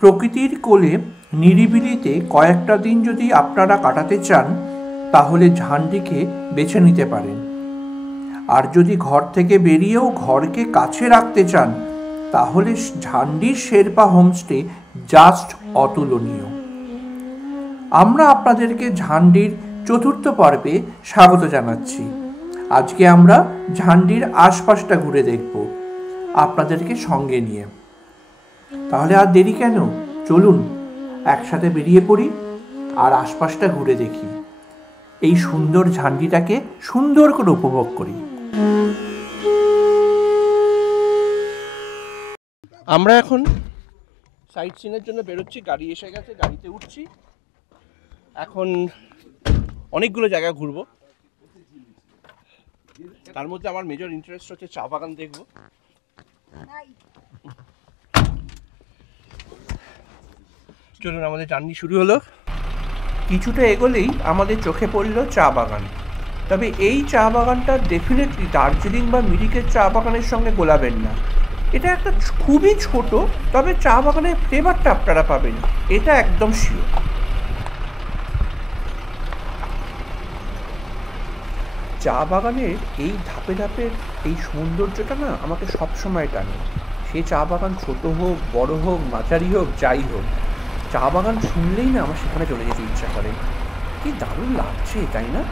প্রকৃতির কোলে নিরিবিলিতে কয়েকটা দিন যদি আপনারা কাটাতে চান তাহলে ঝান্ডিকে বেছে নিতে পারেন। আর যদি ঘর থেকে বেরিয়েও ঘরকে কাছে রাখতে চান তাহলে ঝান্ডির শেরপা হোমস্টে জাস্ট অতুলনীয়। আমরা আপনাদেরকে ঝান্ডির চতুর্থ পর্বে স্বাগত জানাচ্ছি। আজকে আমরা ঝান্ডির আশপাশটা ঘুরে দেখব আপনাদেরকে সঙ্গে নিয়ে। তাহলে আর দেরি কেন, চলুন একসাথে বেরিয়ে পড়ি আর আশপাশটা ঘুরে দেখি, এই সুন্দর ঝান্ডিটাকে সুন্দর করে উপভোগ করি। আমরা এখন সাইট সিনের জন্য বেরোচ্ছি, গাড়ি এসে গেছে, গাড়িতে উঠছি। এখন অনেকগুলো জায়গা ঘুরবো, তার মধ্যে আমার মেজর ইন্টারেস্ট হচ্ছে চা বাগান দেখবো। চলুন, আমাদের জার্নি শুরু হলো। কিছুটা এগোলেই আমাদের চোখে পড়লো চা বাগান। তবে এই চা বাগানটা ডেফিনেটলি দার্জিলিং বা মিরিকের চা বাগানের সঙ্গে গোলাবেন না। এটা একটা খুবই ছোট, তবে চা বাগানের ফ্লেভারটা আপনারা পাবেন, এটা একদম শিওর। চা বাগানের এই ধাপে ধাপের এই সৌন্দর্যটা না আমাকে সবসময় টানে। সে চা বাগান ছোট হোক, বড় হোক, মাঝারি হোক, যাই হোক, চা বাগান শুনলেই না আমার সেখানে চলে যেতে ইচ্ছা করে। কি দারুণ লাগছে, তাই না?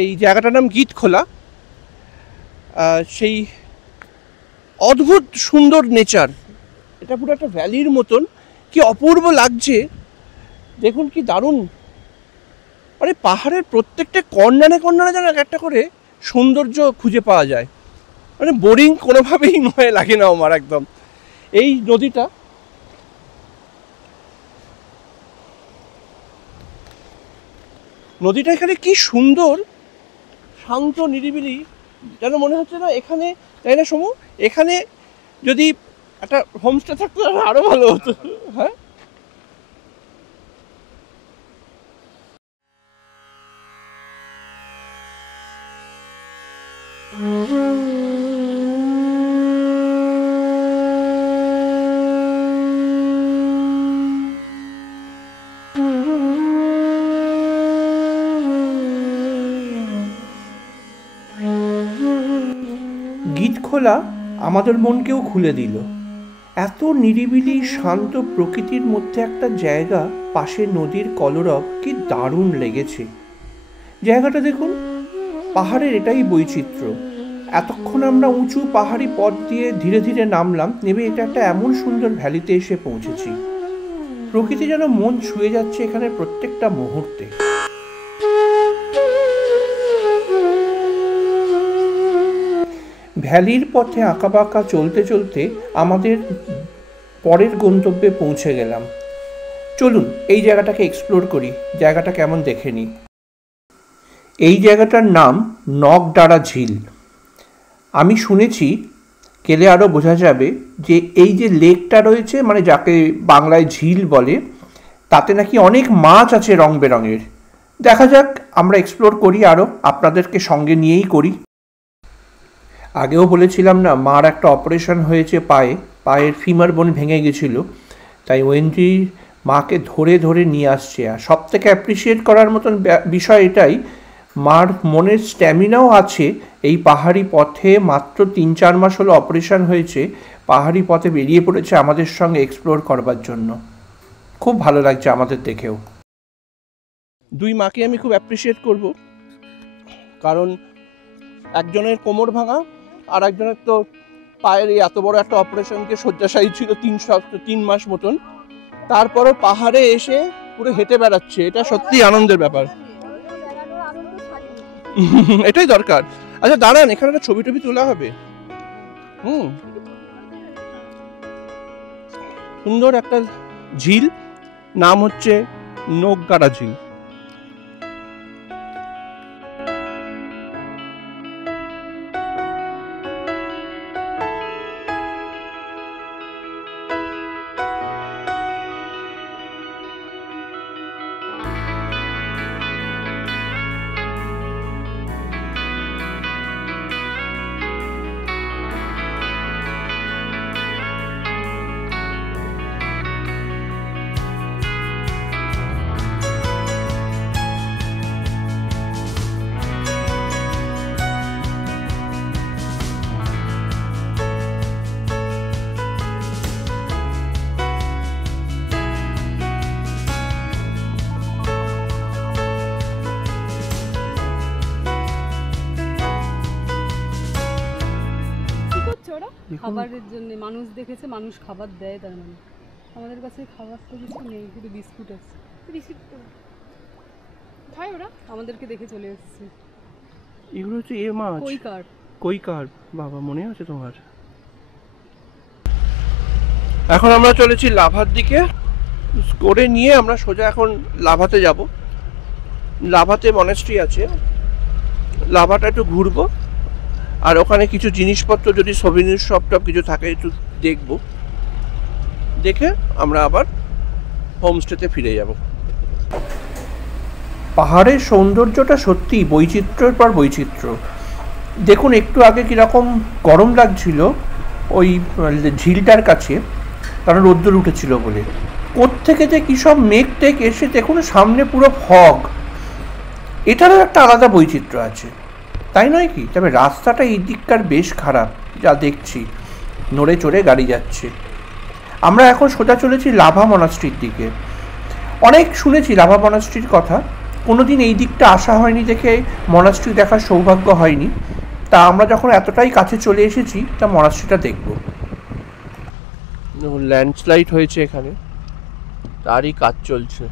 এই জায়গাটার নাম গীতখোলা। সেই অদ্ভুত সুন্দর নেচার, এটা পুরো একটা ভ্যালির মতন, কি অপূর্ব লাগছে দেখুন, কি দারুণ। মানে পাহাড়ের প্রত্যেকটা কর্নারে কর্নারে যেন একটা করে সৌন্দর্য খুঁজে পাওয়া যায়। মানে বোরিং কোনোভাবেই নয়, লাগে না আমার একদম। এই নদীটা এখানে কি সুন্দর, শান্ত নিরিবিলি, যেন মনে হচ্ছে না এখানে, তাই না সমু, এখানে যদি একটা হোমস্টে থাকতো আরো ভালো হতো। হ্যাঁ, গীতখোলা আমাদের মনকেও খুলে দিল। এত নিরিবিলি শান্ত প্রকৃতির মধ্যে একটা জায়গা, পাশে নদীর কলরব, কি দারুণ লেগেছে। জায়গাটা দেখুন, পাহাড়ের এটাই বৈচিত্র্য। এতক্ষণ আমরা উঁচু পাহাড়ি পথ দিয়ে ধীরে ধীরে নামলাম, নেমে এটা একটা এমন সুন্দর ভ্যালিতে এসে পৌঁছেছি। প্রকৃতি যেন মন ছুঁয়ে যাচ্ছে এখানে প্রত্যেকটা মুহূর্তে। ভ্যালির পথে আঁকাবাঁকা চলতে চলতে আমাদের পরের গন্তব্যে পৌঁছে গেলাম। চলুন এই জায়গাটাকে এক্সপ্লোর করি, জায়গাটা কেমন দেখে নিই। এই জায়গাটার নাম নকডাঁড়া ঝিল। আমি শুনেছি, গেলে আরও বোঝা যাবে, যে এই যে লেকটা রয়েছে, মানে যাকে বাংলায় ঝিল বলে, তাতে নাকি অনেক মাছ আছে রং বেরঙের। দেখা যাক, আমরা এক্সপ্লোর করি, আরও আপনাদেরকে সঙ্গে নিয়েই করি। আগেও বলেছিলাম না, মার একটা অপারেশন হয়েছে পায়ের ফিমার বোন ভেঙে গেছিল, তাই ওএনজি মাকে ধরে ধরে নিয়ে আসছে। আর সব থেকে অ্যাপ্রিসিয়েট করার মতন বিষয় এটাই, মার মনের স্ট্যামিনাও আছে। এই পাহাড়ি পথে মাত্র 3-4 মাস হলো অপারেশন হয়েছে, পাহাড়ি পথে বেরিয়ে পড়েছে আমাদের সঙ্গে এক্সপ্লোর করবার জন্য। খুব ভালো লাগছে আমাদের দেখেও। দুই মাকে আমি খুব অ্যাপ্রিসিয়েট করব, কারণ একজনের কোমর ভাঙা আর একজনের তো পায়ের এই এত বড় একটা অপারেশনকে শয্যাশায়ী ছিল 3 মাস মতন, তারপরও পাহাড়ে এসে পুরো হেঁটে বেড়াচ্ছে। এটা সত্যি আনন্দের ব্যাপার, এটাই দরকার। আচ্ছা দাঁড়ান, এখানে একটা ছবি টবি তোলা হবে। সুন্দর একটা ঝিল, নাম হচ্ছে নোকগাড়া ঝিল। খাবারের জন্য মানুষ দেখেছে, মানুষ খাবার দেয়, তার মানে আমাদের কাছে খাবার তো কিছু নেই, শুধু বিস্কুট আছে। বিস্কুট খায় ওরা, আমাদেরকে দেখে চলে এসেছে। এগুলো হচ্ছে এ মাছ, কই কার্প। বাবা, মনে আছে তোমার? এখন আমরা চলেছি লাভার দিকে। করে নিয়ে আমরা সোজা এখন লাভাতে যাব। লাভাতে মনেস্ট্রি আছে, লাভাটা একটু ঘুরবো, আর ওখানে কিছু জিনিসপত্র যদি সোভিনির শপ টপ কিছু থাকে একটু দেখবো, দেখে আমরা আবার হোমস্টেতে ফিরে যাব। পাহাড়ের সৌন্দর্যটা সত্যি বৈচিত্র্যের পর বৈচিত্র্য। দেখুন একটু আগে কীরকম গরম লাগছিল ওই ঝিলটার কাছে, কারণ রোদ্দুর উঠেছিল বলে। কোত্থেকে যে কী সব মেঘ টেক এসে দেখুন সামনে পুরো ফগ, এটারও একটা আলাদা বৈচিত্র্য আছে, তাই নয় কি? তবে রাস্তাটা এই দিককার বেশ খারাপ, যা দেখছি নড়ে চড়ে গাড়ি যাচ্ছে। আমরা এখন সোজা চলেছি লাভা মনাস্ট্রির দিকে। অনেক শুনেছি লাভা মনাস্ট্রির কথা, কোনোদিন এই দিকটা আসা হয়নি দেখে মনাস্ট্রি দেখার সৌভাগ্য হয়নি। তা আমরা যখন এতটাই কাছে চলে এসেছি, তা মনাস্ট্রিটা দেখব। ল্যান্ডস্লাইড হয়েছে এখানে, তারই কাজ চলছে।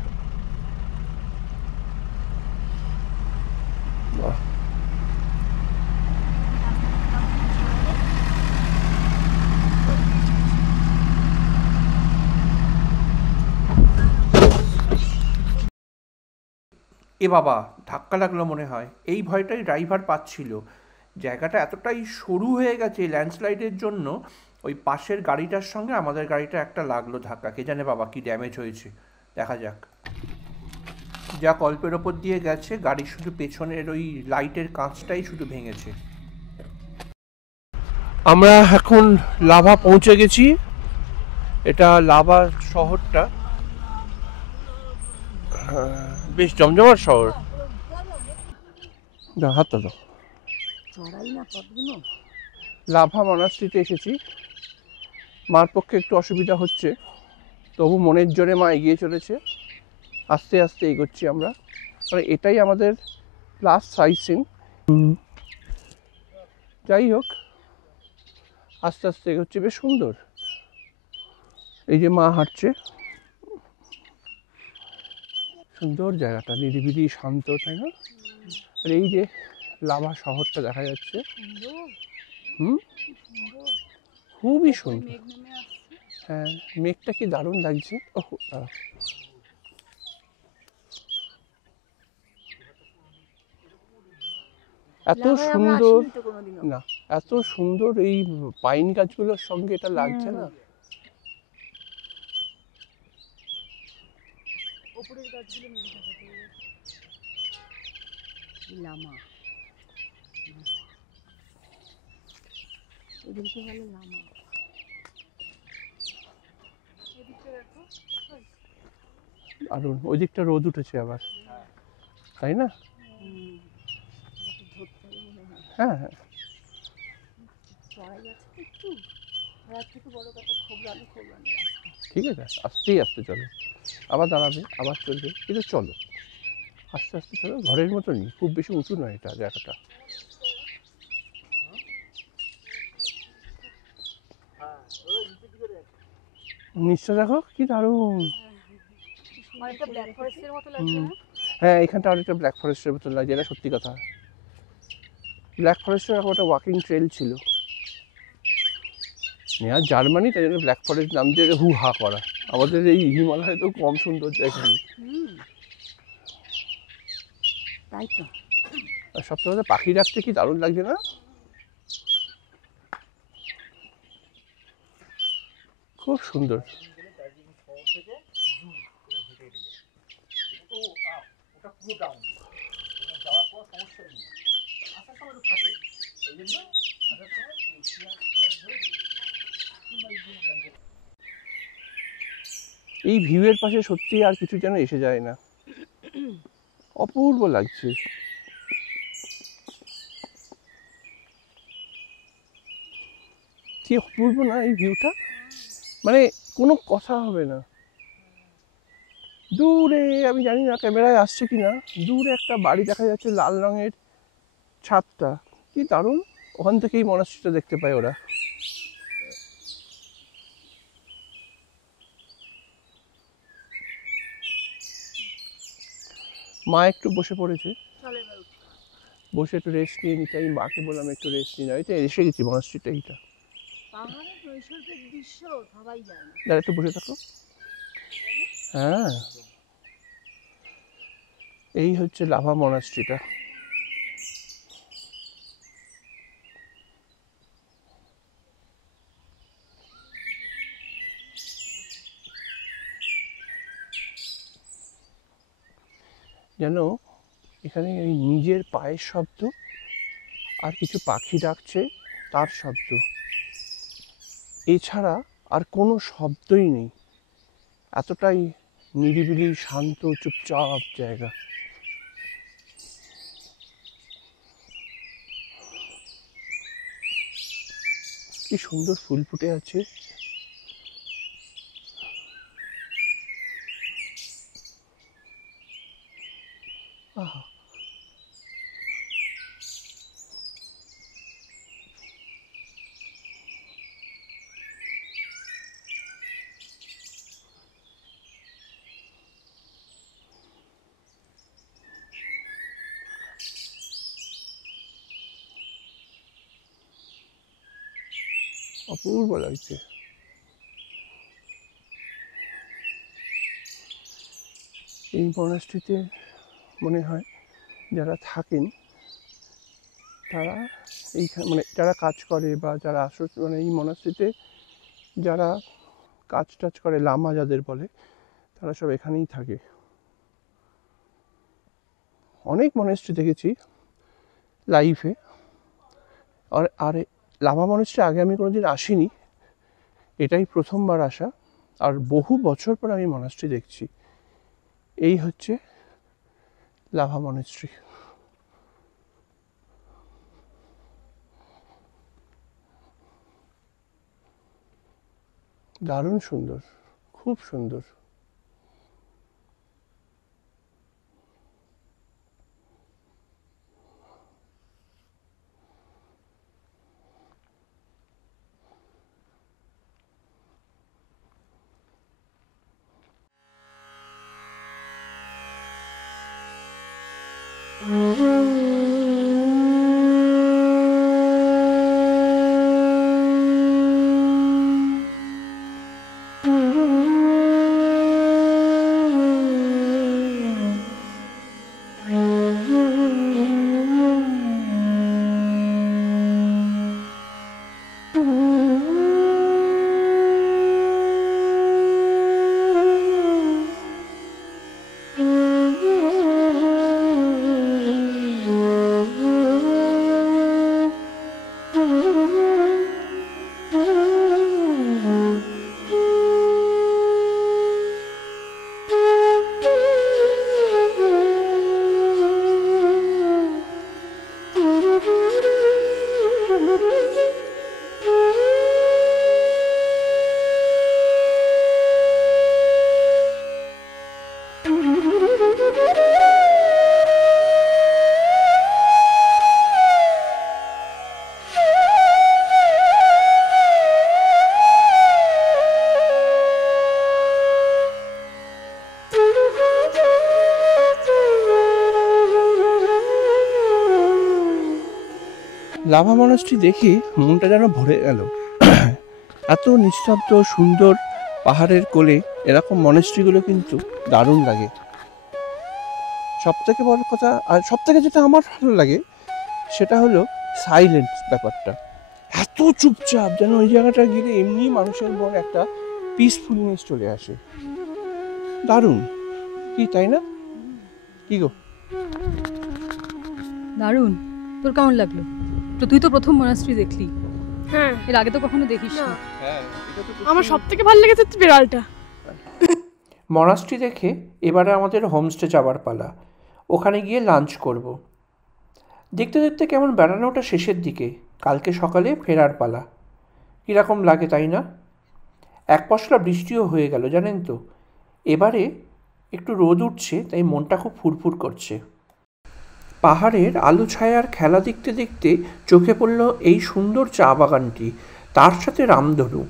এ বাবা, ধাক্কা লাগলো মনে হয়। এই ভয়টাই ড্রাইভার পাচ্ছিল। জায়গাটা এতটাই সরু হয়ে গেছে ল্যান্ডস্লাইডের জন্য, ওই পাশের গাড়িটার সঙ্গে আমাদের গাড়িটা একটা লাগলো ধাক্কা। কে জানে বাবা কি ড্যামেজ হয়েছে, দেখা যাক। যা কল্পের ওপর দিয়ে গেছে, গাড়ির শুধু পেছনের ওই লাইটের কাঁচটাই শুধু ভেঙেছে। আমরা এখন লাভা পৌঁছে গেছি। এটা লাভা শহরটা বেশ জমজমাট শহর। হাতটা দাও। লাভা মনাস্ট্রিতে এসেছি। মার পক্ষে একটু অসুবিধা হচ্ছে, তবু মনের জোরে মা এগিয়ে চলেছে। আস্তে আস্তে এগোচ্ছি আমরা, কারণ এটাই আমাদের লাস্ট সাইট সিন। যাই হোক, আস্তে আস্তে এগোচ্ছি। বেশ সুন্দর, এই যে মা হাঁটছে, সুন্দর জায়গাটা, নিরিবিলি শান্ত, তাই না? আর এই যে লাভা শহরটা দেখা যাচ্ছে, খুবই সুন্দর। হ্যাঁ, মেঘটা কি দারুণ লাগছে। ওহ, এত সুন্দর না, এত সুন্দর এই পাইন গাছগুলোর সঙ্গে এটা লাগছে না? লামা এদিকে বলে লামা। আর ওই দিকটা রোদ উঠেছে আবার, তাই না? হ্যাঁ হ্যাঁ, ঠিক আছে, আস্তেই আস্তে চলো। আবার দাঁড়াবে, আবার চলবে, কিন্তু চলো আস্তে আস্তে চলো। ঘরের মতনই, খুব বেশি উঁচু নয় এটা জায়গাটা। নিশ্চয় দেখো কি দারুণ। হ্যাঁ, এখানটা অনেকটা ব্ল্যাক ফরেস্টের মতন লাগছে, এটা সত্যি কথা। ব্ল্যাক ফরেস্টের একটা ওয়াকিং ট্রেল ছিল। আর জার্মানি, তাই জন্য ব্ল্যাক ফরেস্ট নাম দিয়ে হু হা করা। আমাদের এই হিমালয় তো কম সুন্দর এখানে। তাই তো। আর সবথেকে কথা, পাখি রাখতে কি দারুণ লাগছে না? খুব সুন্দর। এই ভিউয়ের পাশে সত্যি আর কিছু যেন এসে যায় না, অপূর্ব লাগছে। কি অপূর্ব না এই ভিউটা, মানে কোনো কথা হবে না। দূরে, আমি জানি না ক্যামেরায় আসছে কিনা, দূরে একটা বাড়ি দেখা যাচ্ছে, লাল রঙের ছাদটা, কি দারুণ। ওখান থেকেই মনাস্ট্রিটা দেখতে পায় ওরা। মা একটু বসে পড়েছে, বসে একটু রেস্ট নিয়ে নিতে। আমি মাকে বললাম একটু রেস্ট নিয়ে নাও। এটা এসে গেছি মনাস্ট্রিটা, এইটা দাঁড়া একটু বসে থাকো। হ্যাঁ, এই হচ্ছে লাভা মনাস্ট্রিটা। যেন এখানে এই নিজের পায়ের শব্দ আর কিছু পাখি ডাকছে তার শব্দ, এছাড়া আর কোনো শব্দই নেই। এতটাই নিরিবিলি, শান্ত, চুপচাপ জায়গা। কি সুন্দর ফুল ফুটে আছে। আহা, অপূর্ব লাগছে। এই মনাস্ট্রিতে মনে হয় যারা থাকেন তারা এইখানে, মানে যারা কাজ করে বা যারা মানে এই মনাস্ট্রিতে যারা কাজ টাজ করে, লামা যাদের বলে, তারা সব এখানেই থাকে। অনেক মনাস্ট্রি দেখেছি লাইফে, আর লামা মনাস্ট্রি আগে আমি কোনোদিন আসিনি, এটাই প্রথমবার আসা। আর বহু বছর পর আমি মনাস্ট্রি দেখছি। এই হচ্ছে লাভা মনাস্ট্রি। দারুণ সুন্দর, খুব সুন্দর। লাভা মনাস্ট্রি দেখে মনটা যেন ভরে গেল। এত নিস্তব্ধ সুন্দর পাহাড়ের কোলে এরকম মনেস্ট্রিগুলো কিন্তু দারুণ লাগে। সবথেকে বড় কথা, আর সবথেকে যেটা আমার ভালো লাগে সেটা হলো সাইলেন্স ব্যাপারটা। এত চুপচাপ, যেন ওই জায়গাটা গেলে এমনি মানুষের মনে একটা পিসফুলনেস চলে আসে। দারুণ, কি তাই না? কি গো? দারুণ। তোর কেমন লাগলো? তো তুই তো প্রথম মনাস্ট্রি দেখলি। হ্যাঁ, এর আগে তো কখনো দেখিস না। আমার সব থেকে ভালো লেগেছে বিড়ালটা। মনাস্ট্রি দেখে এবারে আমাদের হোমস্টে যাওয়ার পালা। ওখানে গিয়ে লাঞ্চ করব। দেখতে দেখতে কেমন বেড়ানোটা শেষের দিকে, কালকে সকালে ফেরার পালা। কীরকম লাগে তাই না? এক পশলা বৃষ্টিও হয়ে গেল জানেন তো। এবারে একটু রোদ উঠছে, তাই মনটা খুব ফুরফুর করছে। পাহাড়ের আলো ছায়ার খেলা দেখতে দেখতে চোখে পড়ল এই সুন্দর চা বাগানটি, তার সাথে রামধনু।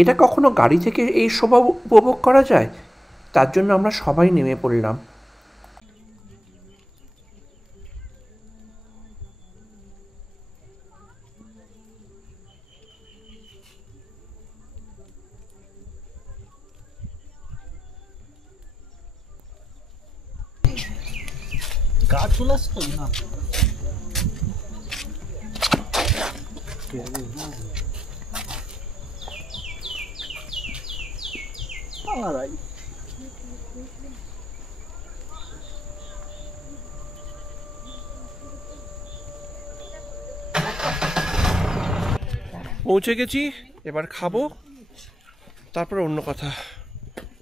এটা কখনো গাড়ি থেকে এই শোভা উপভোগ করা যায়? তার জন্য আমরা সবাই নেমে পড়লাম। গাছ চলে আসতো না। পৌঁছে গেছি, এবার খাবো, তারপর অন্য কথা।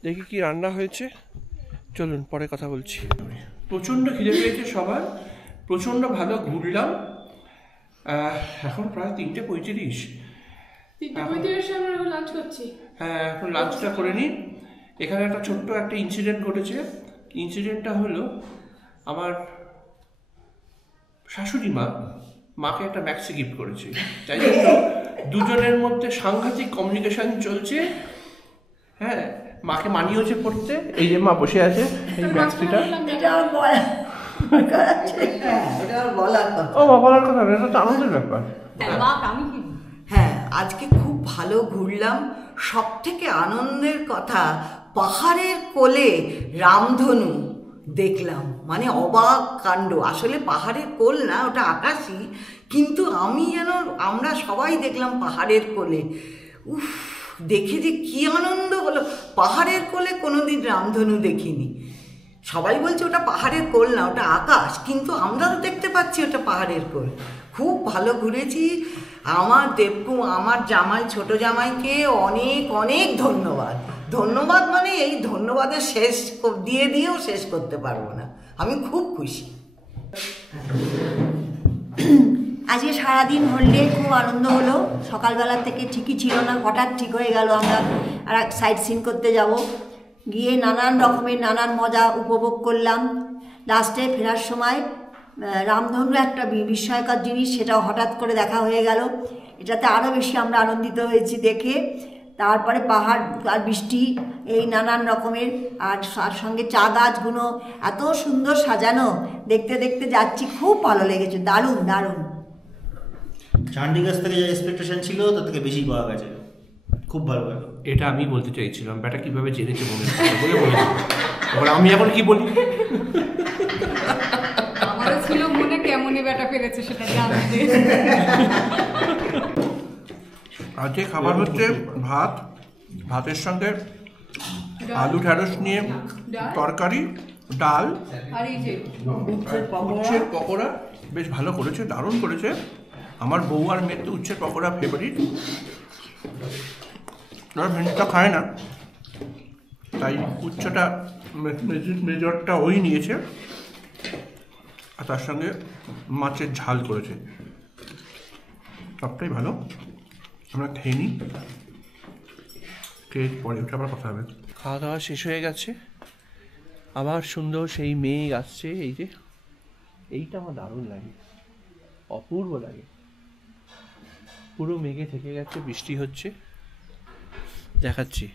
দেখি কি রান্না হয়েছে, চলুন পরে কথা বলছি। প্রচণ্ড খিদে পেয়েছে সবার, প্রচণ্ড ভালো ঘুরলাম। এখন প্রায় 3:35। আমরা লাঞ্চ করছি। হ্যাঁ, এখন লাঞ্চটা করে নিই। এখানে একটা ছোট্ট একটা ইনসিডেন্ট ঘটেছে। ইনসিডেন্টটা হলো, আমার শাশুড়ি মাকে একটা ম্যাক্সি গিফট করেছে, তাই জন্য দুজনের মধ্যে সাংঘাতিক কমিউনিকেশন চলছে। হ্যাঁ, মাকে মানিয়েছে পড়তে। এই যে মা বসে আছে, এই ম্যাক্সিটা। ও মা, বলার কথা না, এটা তো আনন্দের ব্যাপার। হ্যাঁ, আজকে খুব ভালো ঘুরলাম। সব থেকে আনন্দের কথা, পাহাড়ের কোলে রামধনু দেখলাম, মানে অবাক কাণ্ড। আসলে পাহাড়ের কোল না, ওটা আকাশই, কিন্তু আমরা সবাই দেখলাম পাহাড়ের কোলে। উফ, দেখে যে কি আনন্দ হলো। পাহাড়ের কোলে কোনোদিন রামধনু দেখিনি। সবাই বলছে ওটা পাহাড়ের কোল না, ওটা আকাশ, কিন্তু আমরা তো দেখতে পাচ্ছি ওটা পাহাড়ের কোল। খুব ভালো ঘুরেছি। আমার জামাই, ছোট জামাইকে অনেক অনেক ধন্যবাদ। মানে এই ধন্যবাদের শেষ দিয়েও শেষ করতে পারবো না। আমি খুব খুশি। আজকে সারাদিন হলডে খুব আনন্দ হলো। সকালবেলা থেকে ঠিকই ছিল না, হঠাৎ ঠিক হয়ে গেল আমরা আর সাইট সিন করতে যাব। গিয়ে নানান রকমের নানান মজা উপভোগ করলাম। লাস্টে ফেরার সময় রামধনু একটা বিস্ময়কর জিনিস, সেটাও হঠাৎ করে দেখা হয়ে গেল। এটাতে আরও বেশি আমরা আনন্দিত হয়েছি দেখে। তারপরে পাহাড় আর বৃষ্টি, এই নানান রকমের, আর সঙ্গে চা গাছগুলো এত সুন্দর সাজানো, দেখতে দেখতে যাচ্ছি। খুব ভালো লেগেছে, দারুণ দারুণ। চান্ডি গাছ থেকে যা এক্সপেকটেশন ছিল তার থেকে বেশি পাওয়া গেছে। খুব ভালো গেল। এটা আমি বলতে চাইছিলাম, ব্যাটা কিভাবে জেনেছে বলে বলেছি। এবার আমি এখন কি বলি? আমারও ছিল মনে কেমনই ব্যাটা পেরেছে সেটা জানতে। আজকে খাবার হচ্ছে ভাত, ভাতের সঙ্গে আলু ঢ্যাঁড়স নিয়ে তরকারি, ডাল, আর এই যে উচ্ছের পকোড়া। বেশ ভালো করেছে, দারুণ করেছে। আমার বউ আর মেয়ের তো উচ্ছের পকোড়া ফেভারিট। ওরা ভেন্ডিটা খায় না, তাই উচ্ছেটা মেজরটা ওই নিয়েছে, আর তার সঙ্গে মাছের ঝাল করেছে। সবটাই ভালো। আমরা খেয়ে নিই, খেয়ে পরে ওটা আবার কথা হবে। খাওয়া দাওয়া শেষ হয়ে গেছে, আবার সুন্দর সেই মেঘ আসছে। এই যে এইটা আমার দারুণ লাগে, অপূর্ব লাগে। পুরো মেঘে থেকে গেছে, বৃষ্টি হচ্ছে। দেখাচ্ছি,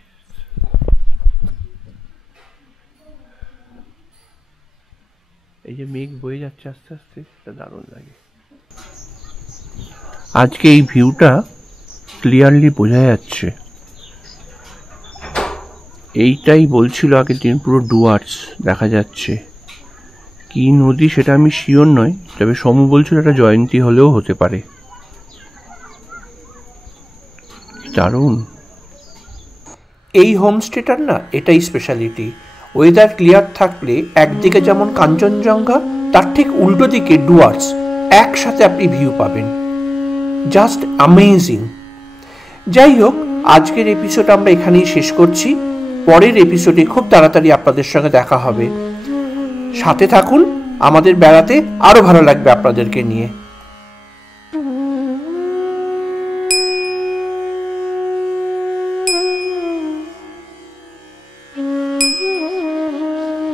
এই যে মেঘ বয়ে যাচ্ছে আস্তে আস্তে, এটা দারুণ লাগে। আজকে এই ভিউটা ক্লিয়ারলি বোঝা যাচ্ছে। এইটাই বলছিল আগের দিন, পুরো ডুয়ার্স দেখা যাচ্ছে। কি নদী সেটা আমি শিওর নয়, তবে সমু বলছিল এটা জয়ন্তী হলেও হতে পারে। দারুণ। এই হোমস্টেটার না এটাই স্পেশালিটি। ওয়েদার ক্লিয়ার থাকলে একদিকে যেমন কাঞ্চনজঙ্ঘা, তার ঠিক উল্টো দিকে ডুয়ার্স, একসাথে আপনি ভিউ পাবেন। Just amazing. যাই হোক, আজকের এপিসোড আমরা এখানেই শেষ করছি। পরের এপিসোডে খুব তাড়াতাড়ি আপনাদের সঙ্গে দেখা হবে। সাথে থাকুন, আমাদের বেড়াতে আরও ভালো লাগবে আপনাদেরকে নিয়ে।